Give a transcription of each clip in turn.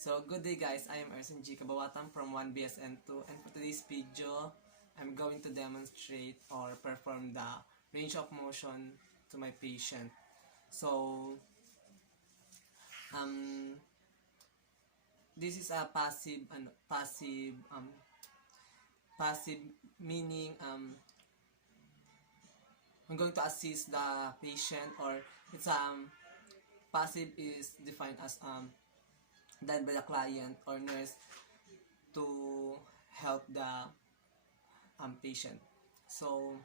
So, good day guys, I am Erson G. Kabawatan from 1BSN2, and for today's video, I'm going to demonstrate or perform the range of motion to my patient. So, this is a passive meaning I'm going to assist the patient, or it's passive is defined as done by the client or nurse to help the patient. So,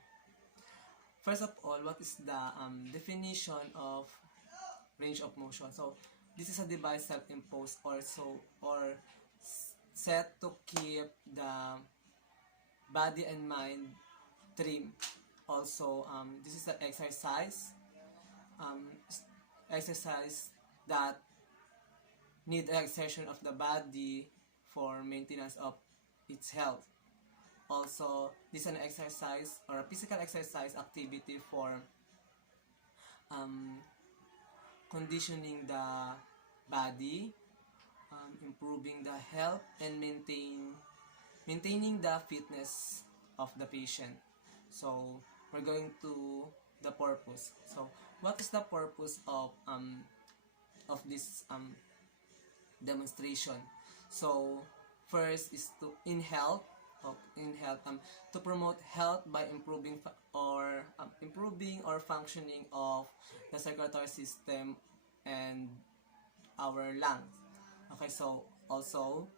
first of all, what is the definition of range of motion? So, this is a device self-imposed or set to keep the body and mind trim. Also, this is the exercise that need the exertion of the body for maintenance of its health. Also, this is an exercise or a physical exercise activity for conditioning the body, improving the health, and maintaining the fitness of the patient. So, we're going to the purpose. So, what is the purpose of this demonstration? So, first is to to promote health by improving or functioning of the circulatory system and our lungs. Okay, so also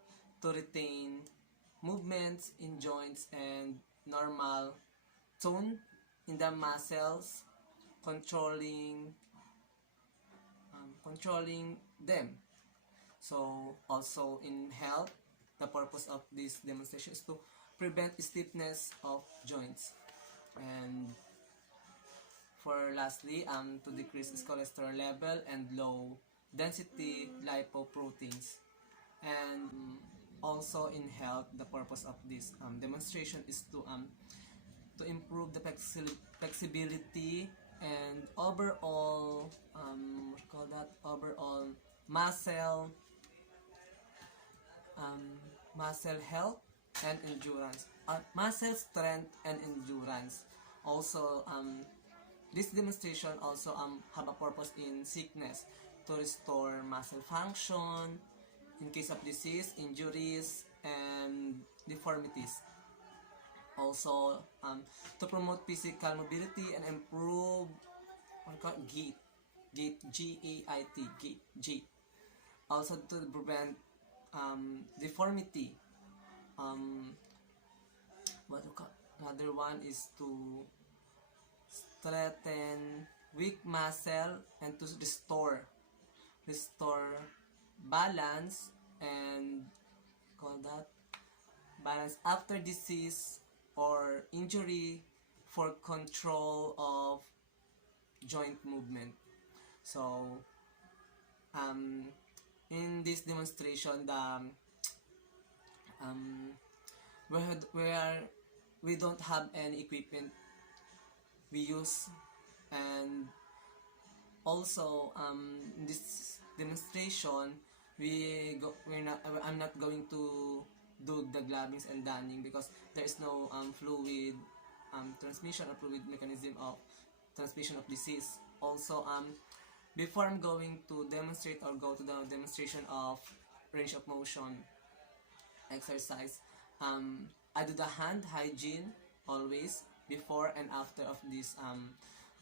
to retain movements in joints and normal tone in the muscles, controlling them. So also in health, the purpose of this demonstration is to prevent stiffness of joints, and for lastly, to decrease cholesterol level and low density lipoproteins. And also in health, the purpose of this demonstration is to improve the flexibility and overall overall muscle health and endurance, muscle strength and endurance. Also, this demonstration also have a purpose in sickness, to restore muscle function in case of disease, injuries, and deformities. Also, to promote physical mobility and improve gait, gait. Also to prevent deformity. Another one is to strengthen weak muscle and to restore balance and balance after disease or injury, for control of joint movement. So, in this demonstration, where we don't have any equipment we use, and also in this demonstration I'm not going to do the glovings and donning because there is no fluid transmission or fluid mechanism of transmission of disease. Also, before I'm going to demonstrate or go to the demonstration of range of motion exercise, I do the hand hygiene always before and after of this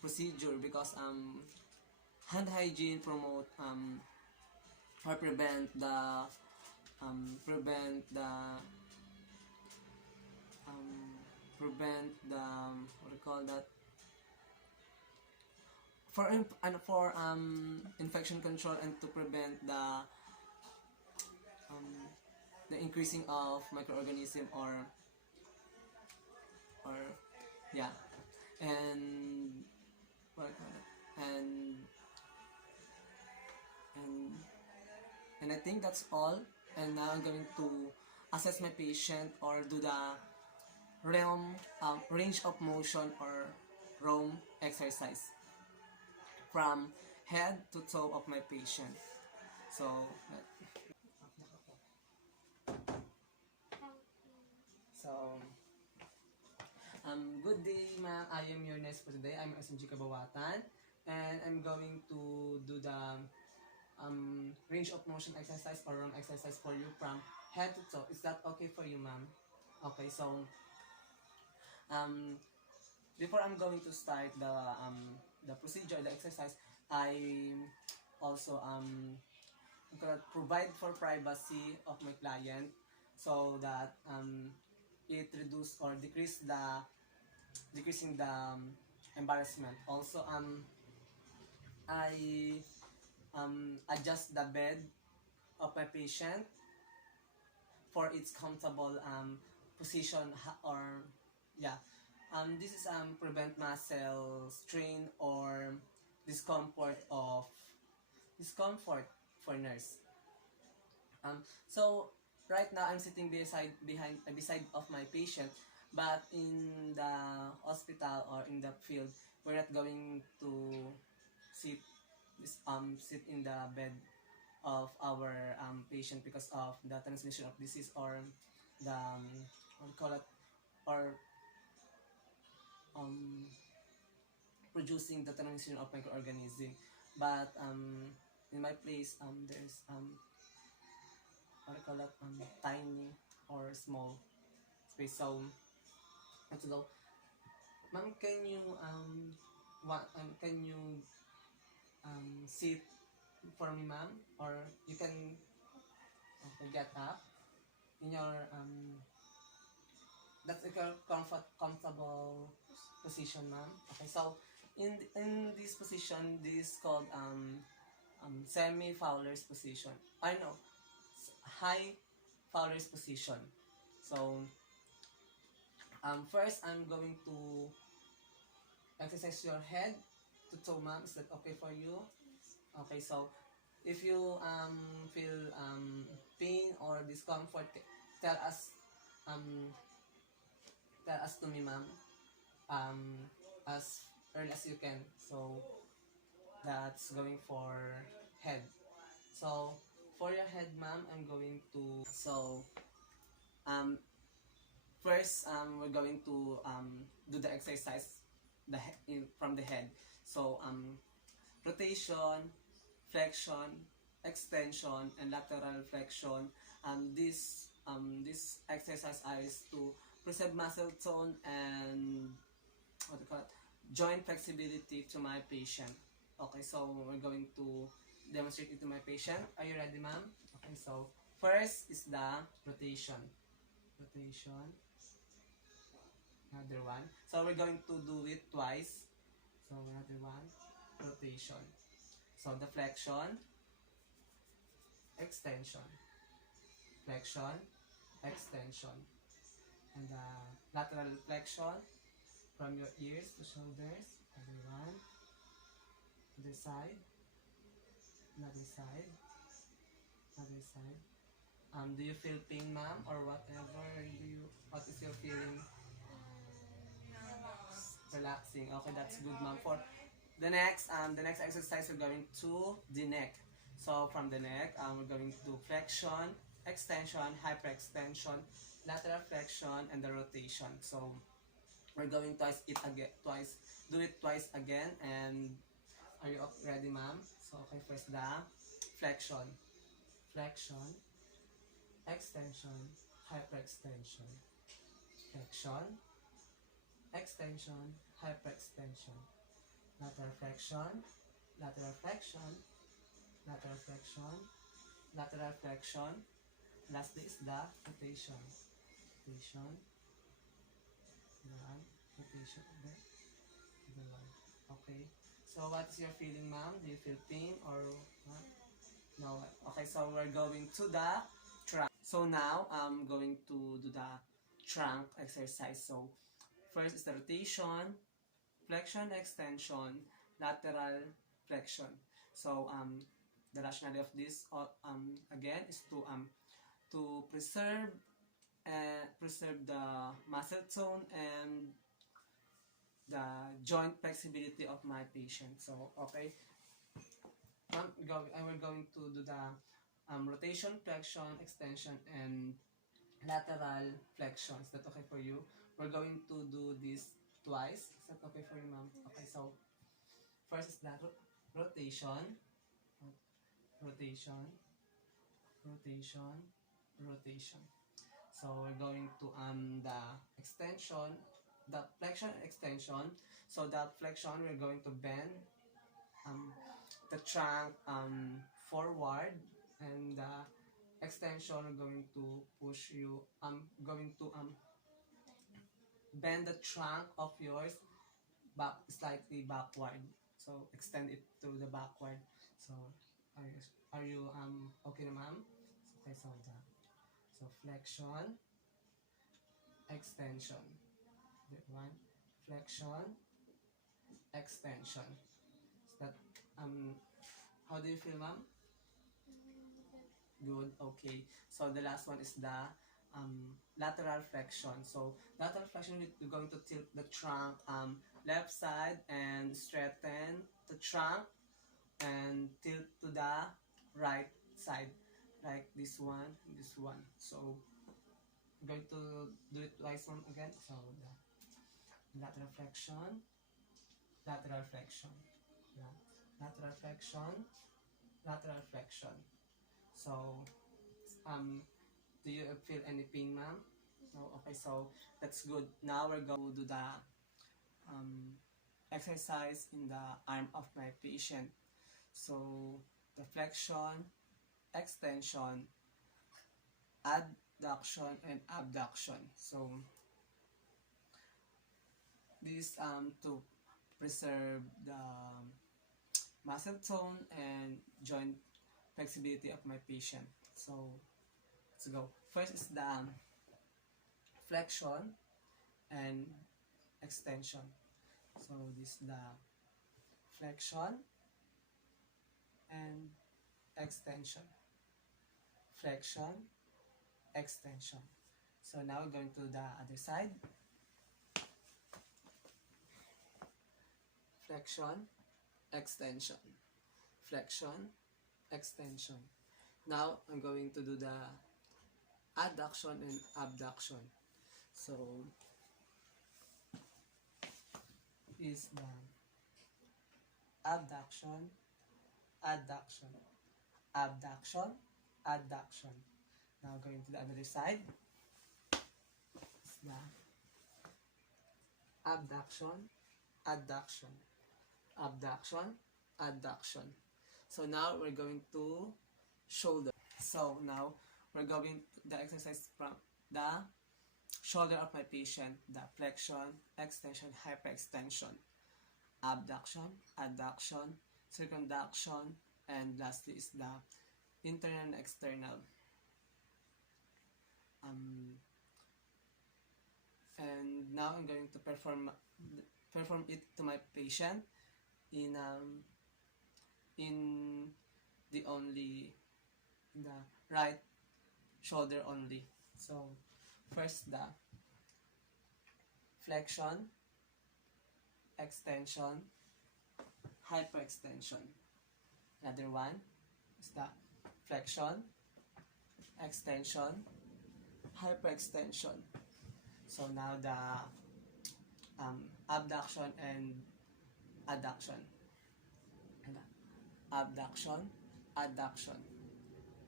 procedure, because hand hygiene promote or prevent the for infection control, and to prevent the increasing of microorganism or yeah, and and I think that's all. And now I'm going to assess my patient or do the range of motion or ROM exercise from head to toe of my patient. So so good day, ma'am. I am your nurse for today. I'm SMG Kabawatan, and I'm going to do the range of motion exercise or ROM exercise for you from head to toe. Is that okay for you, ma'am? Okay, so um, before I'm going to start the procedure, the exercise, I also gonna provide for privacy of my client so that it reduce or decreasing the embarrassment. Also, I adjust the bed of my patient for its comfortable position or yeah. This is prevent muscle strain or discomfort of discomfort for nurse. So right now I'm sitting beside of my patient, but in the hospital or in the field, we're not going to sit sit in the bed of our patient because of the transmission of disease or the what do you call it, or um, producing the transmission of microorganism. But in my place there's what do you call it, tiny or small space. So let's go, ma'am. Can you can you sit for me, ma'am, or you can get up in your that's a comfortable position, ma'am. Okay, so in this position, this is called semi Fowler's position. I know, high Fowler's position. So first I'm going to exercise your head to toe, ma'am. Is that okay for you? Okay, so if you feel pain or discomfort, tell us um tell us to me, ma'am, as early as you can. So that's going for head. So for your head, ma'am, I'm going to um first we're going to do the exercise from the head. So rotation, flexion, extension, and lateral flexion. This exercise is to preserve muscle tone and what do you call it, joint flexibility to my patient. Okay, so we're going to demonstrate it to my patient. Are you ready, ma'am? Okay, so first is the rotation. Rotation. Another one. So we're going to do it twice. So another one. Rotation. So the flexion, extension, flexion, extension, and the lateral flexion from your ears to shoulders. Other one, other side, another side, other side. Do you feel pain, ma'am, or whatever? What is your feeling? Relaxing. Okay, that's good, ma'am. For the next exercise, we're going to the neck. So from the neck, we're going to do flexion, extension, hyperextension, lateral flexion, and the rotation. So we're going twice it again, do it twice again. And are you ready, ma'am? So okay, first the flexion, flexion, extension, hyperextension, flexion, extension, hyperextension, lateral flexion, lateral flexion, lateral flexion, lateral flexion. Lastly is the rotation. Rotation. One. Rotation. The one. Okay. So what is your feeling, ma'am? Do you feel pain or what? No. Okay, so we're going to the trunk. So now I'm going to do the trunk exercise. So first is the rotation, flexion, extension, lateral flexion. So the rationale of this again is to preserve the muscle tone and the joint flexibility of my patient. So okay, we're going to do the rotation, flexion, extension, and lateral flexion. Is that okay for you? We're going to do this twice. Is that okay for you, ma'am? Okay, so first is the rotation, rotation, rotation, rotation. So we're going to the extension, the flexion and extension. So that flexion, we're going to bend the trunk forward, and the extension we're going to push you going to bend the trunk of yours back slightly backward. So extend it to the backward. So are you okay, ma'am? Okay, so so flexion, extension. The one, flexion, extension. Is that how do you feel, ma'am? Good. Okay. So the last one is the lateral flexion. So lateral flexion, you're going to tilt the trunk left side and straighten the trunk and tilt to the right side, like this one, this one. So I'm going to do it twice one again. So the lateral flexion, lateral flexion, lateral flexion, lateral flexion. So do you feel any pain, ma'am? No? Okay, so that's good. Now we're going to do the exercise in the arm of my patient. So the flexion, extension, adduction, and abduction. So this to preserve the muscle tone and joint flexibility of my patient. So let's go. First is the flexion and extension. So this is the flexion and extension. Flexion, extension. So now we're going to the other side. Flexion, extension. Flexion, extension. Now I'm going to do the adduction and abduction. So is the abduction, adduction, abduction, adduction. Now going to the other side. Is the abduction, adduction, abduction, adduction. So now we're going to shoulder. So now we're going the exercise from the shoulder of my patient, the flexion, extension, hyperextension, abduction, adduction, circumduction, and lastly is the internal and external. And now I'm going to perform it to my patient in the right shoulder only. So first the flexion, extension, hyperextension. Another one is the flexion, extension, hyperextension. So now the abduction and adduction. Abduction, adduction,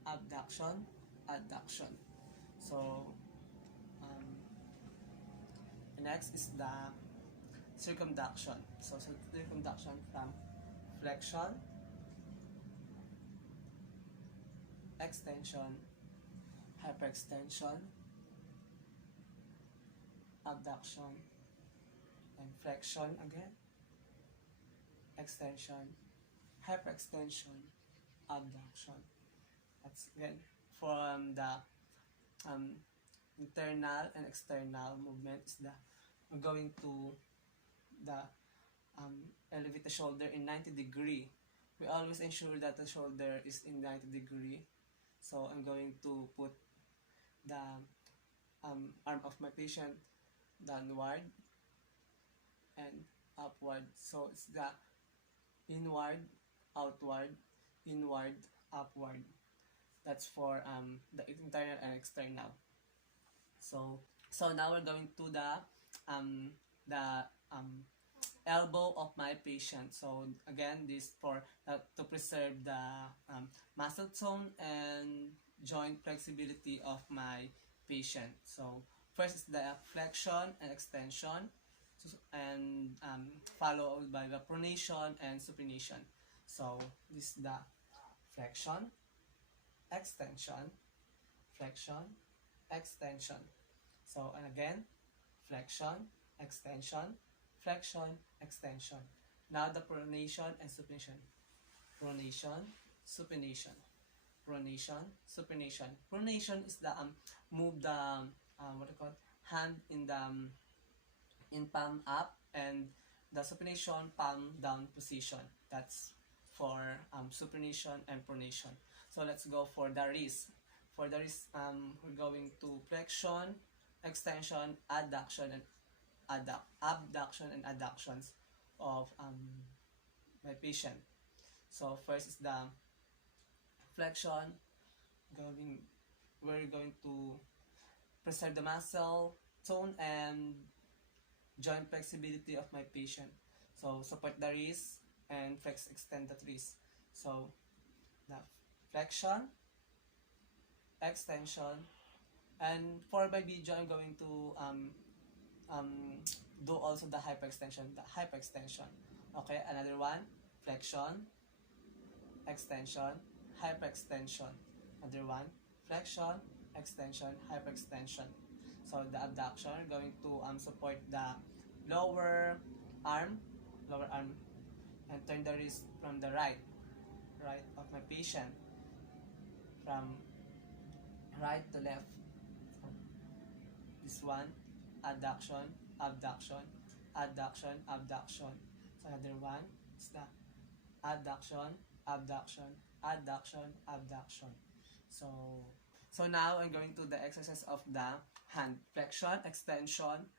abduction, adduction. So the next is the circumduction. So circumduction from flexion, extension, hyperextension, abduction, and flexion again, extension, hyperextension, abduction. That's again from the internal and external movement is the we're going to the elevate the shoulder in 90 degree. We always ensure that the shoulder is in 90 degree. So I'm going to put the arm of my patient downward and upward. So it's the inward, outward, inward, upward. That's for the internal and external. So now we're going to the elbow of my patient. So again, this for to preserve the muscle tone and joint flexibility of my patient. So first is the flexion and extension, and followed by the pronation and supination. So this is the flexion, extension, flexion, extension. So and again, flexion, extension, flexion, extension. Now the pronation and supination. Pronation, supination. Pronation, supination. Pronation is the move the what do you call it? Hand in the in palm up, and the supination palm down position. That's for supination and pronation. So let's go for the wrist. For the wrist, we're going to flexion, extension, adduction, and abduction and adductions of my patient. So first is the flexion. We're going to preserve the muscle tone and joint flexibility of my patient. So support the wrist and extend the wrist. So the flexion, extension, and for my video I'm going to do also the hyperextension. Okay, another one, flexion, extension, hyperextension. Another one, flexion, extension, hyperextension. So the abduction going to support the lower arm, and turn the wrist from the right of my patient, from right to left. This one, adduction, abduction, adduction, abduction. So another one is the adduction, abduction, adduction, abduction. So now I'm going to the exercise of the hand flexion, extension,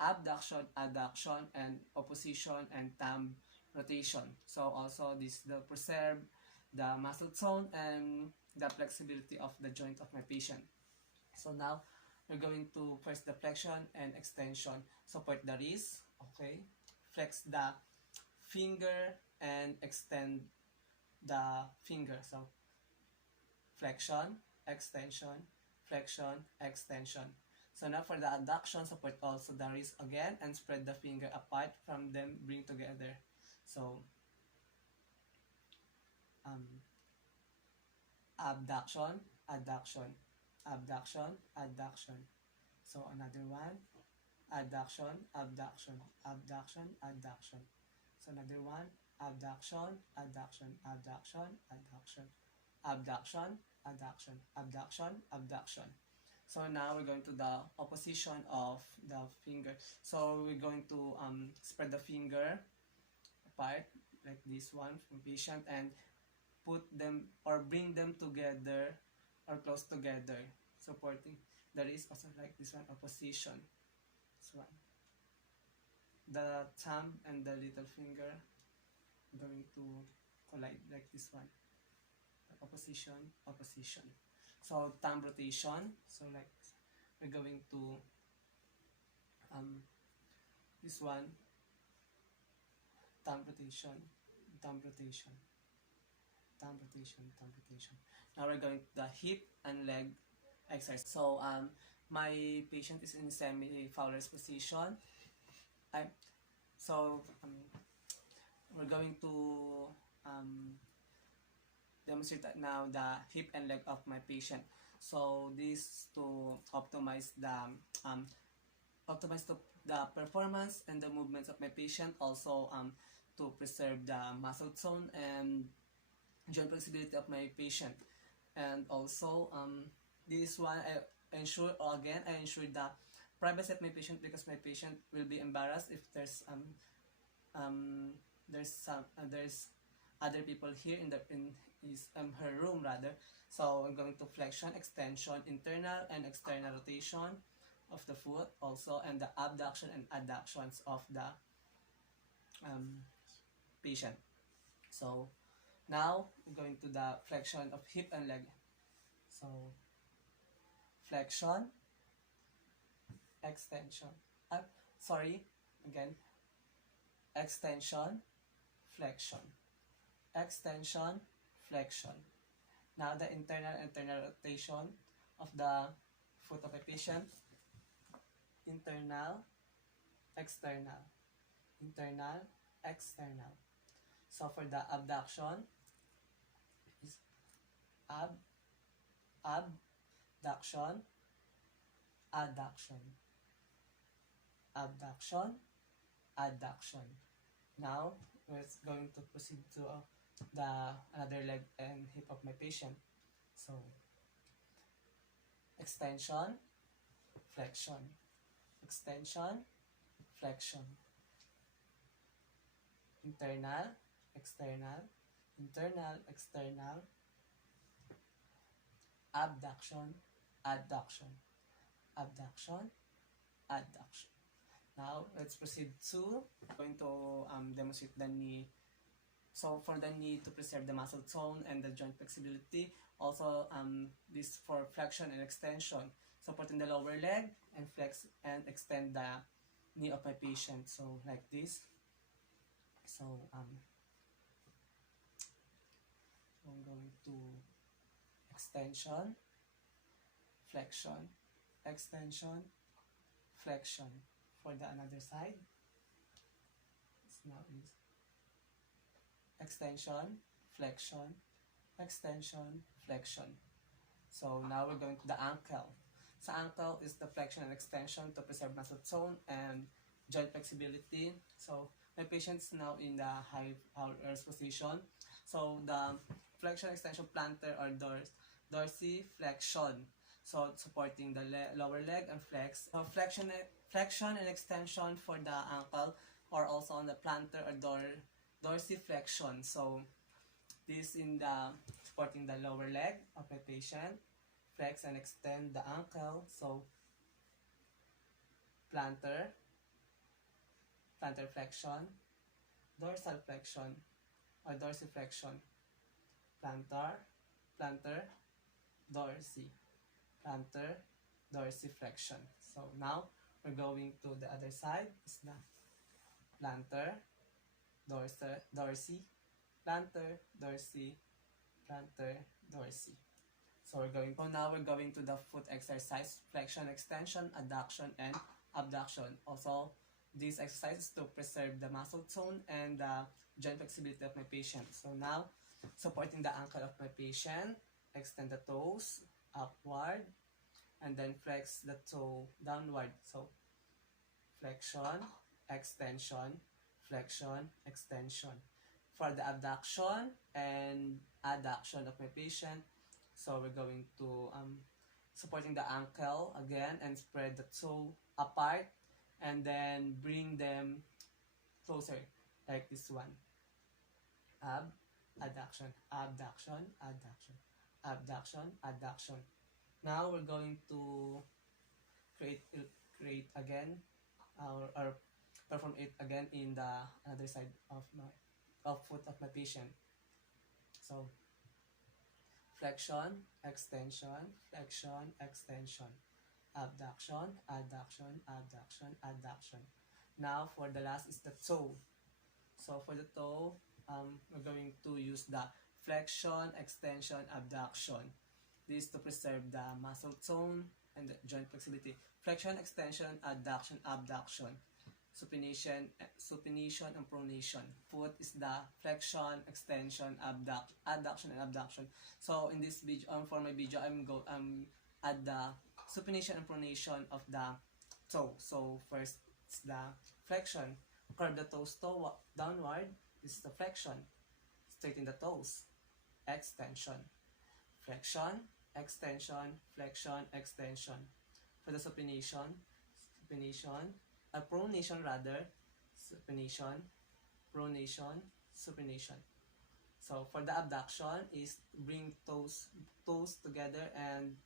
abduction, adduction, and opposition and thumb rotation. So also this will preserve the muscle tone and the flexibility of the joint of my patient. So now we're going to first the flexion and extension. Support the wrist, okay. Flex the finger and extend the finger. So flexion, extension, flexion, extension. So now for the adduction, support also the wrist again and spread the finger apart from them, bring together. So abduction, adduction, abduction, adduction. So another one, adduction, abduction, abduction, adduction. So another one, abduction, adduction, abduction, adduction, abduction, adduction, abduction, abduction. So now we're going to the opposition of the finger. So we're going to spread the finger apart like this one from patient and put them or bring them together or close together, supporting the wrist also like this one, opposition. This one. The thumb and the little finger going to collide like this one. Opposition, opposition. So thumb rotation. So like we're going to this one, thumb rotation, thumb rotation, thumb rotation, thumb rotation. Now we're going to the hip and leg exercise. So my patient is in semi-Fowler's position. We're going to demonstrate now the hip and leg of my patient. So this to optimize the performance and the movements of my patient, also to preserve the muscle tone and joint flexibility of my patient. And also this one I ensure the privacy of my patient, because my patient will be embarrassed if there's other people here in her room rather. So I'm going to flexion, extension, internal and external rotation of the foot also, and the abduction and adductions of the patient. So now we're going to the flexion of hip and leg. So flexion, extension, sorry, again, extension, flexion, extension, flexion. Now the internal rotation of the foot of a patient, internal, external, internal, external. So for the abduction is abduction, adduction, abduction, adduction. Now we're going to proceed to the another leg and hip of my patient. So extension, flexion, extension, flexion, internal, external, internal, external, abduction, adduction, abduction, adduction. Now let's proceed to going to demonstrate the knee. So for the knee, to preserve the muscle tone and the joint flexibility, also this for flexion and extension, supporting the lower leg and flex and extend the knee of my patient. So like this. So I'm going to extension, flexion, extension, flexion. For the another side, it's now is extension, flexion, extension, flexion. So now we're going to the ankle. So ankle is the flexion and extension to preserve muscle tone and joint flexibility. So my patient's now in the high earth position. So the flexion, extension, plantar or dorsiflexion. So supporting the lower leg and flex. So flexion and extension for the ankle, or also on the plantar or dorsiflexion. So this in the supporting the lower leg of my patient. Flex and extend the ankle. So plantar flexion, dorsal flexion or dorsiflexion, plantar, dorsi, plantar, dorsiflexion. So now we're going to the other side. Is the plantar, dorsi, plantar, dorsi, plantar, dorsi. So now we're going to the foot exercise, flexion, extension, adduction, and abduction. Also, these exercises to preserve the muscle tone and the joint flexibility of my patient. So now, supporting the ankle of my patient, extend the toes upward, and then flex the toe downward. So flexion, extension, flexion, extension. For the abduction and adduction of my patient, so we're going to supporting the ankle again and spread the toe apart and then bring them closer like this one. Adduction, abduction, adduction, abduction, adduction. Now we're going to create again or perform it again in the other side of foot of my patient. So flexion, extension, flexion, extension, abduction, adduction, abduction, adduction. Now for the last is the toe. So for the toe, we're going to use the flexion, extension, abduction. This to preserve the muscle tone and the joint flexibility. Flexion, extension, adduction, abduction. Supination and pronation. Foot is the flexion, extension, adduction, and abduction. So in this video, for my video, I'm add the supination and pronation of the toe. So first, it's the flexion. Curve the toes downward. This is the flexion. Straighten the toes. Extension. Flexion, extension, flexion, extension. For the supination, pronation rather, supination, pronation, supination. So for the abduction is bring toes together, and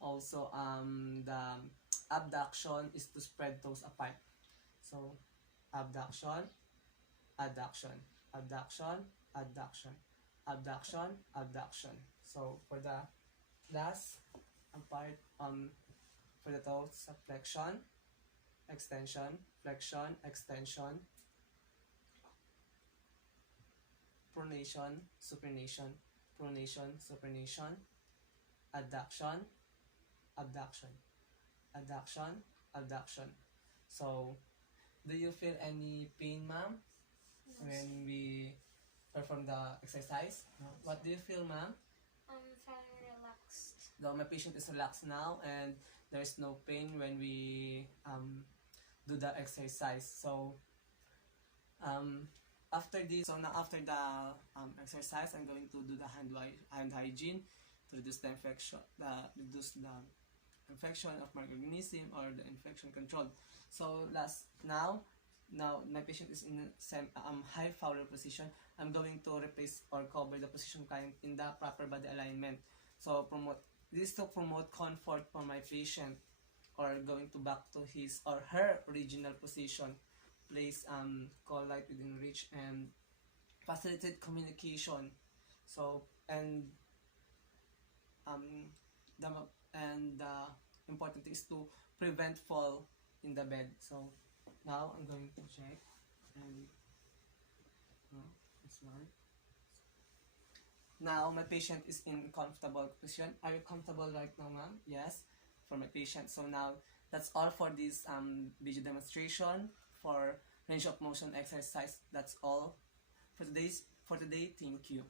also the abduction is to spread toes apart. So abduction, adduction, abduction, adduction, abduction, abduction. So for the last part for the toes flexion, extension, flexion, extension, pronation, supination, pronation, supination, adduction, abduction, adduction, abduction. So, do you feel any pain, ma'am, when we perform the exercise? No. What do you feel, ma'am? I'm very relaxed. My patient is relaxed now, and there is no pain when we do the exercise. So after this, so now after the exercise, I'm going to do the hand hygiene to reduce the infection, of microorganism or the infection control. So now my patient is in high Fowler position. I'm going to replace or cover the position client in the proper body alignment. So this to promote comfort for my patient, or going to back to his or her original position. Place call light within reach and facilitate communication. So um the important thing is to prevent fall in the bed. So now I'm going to check, and this one. Now my patient is in comfortable position. Are you comfortable right now, ma'am? Yes, for my patient. So now that's all for this video demonstration for range of motion exercise. That's all for today. Thank you.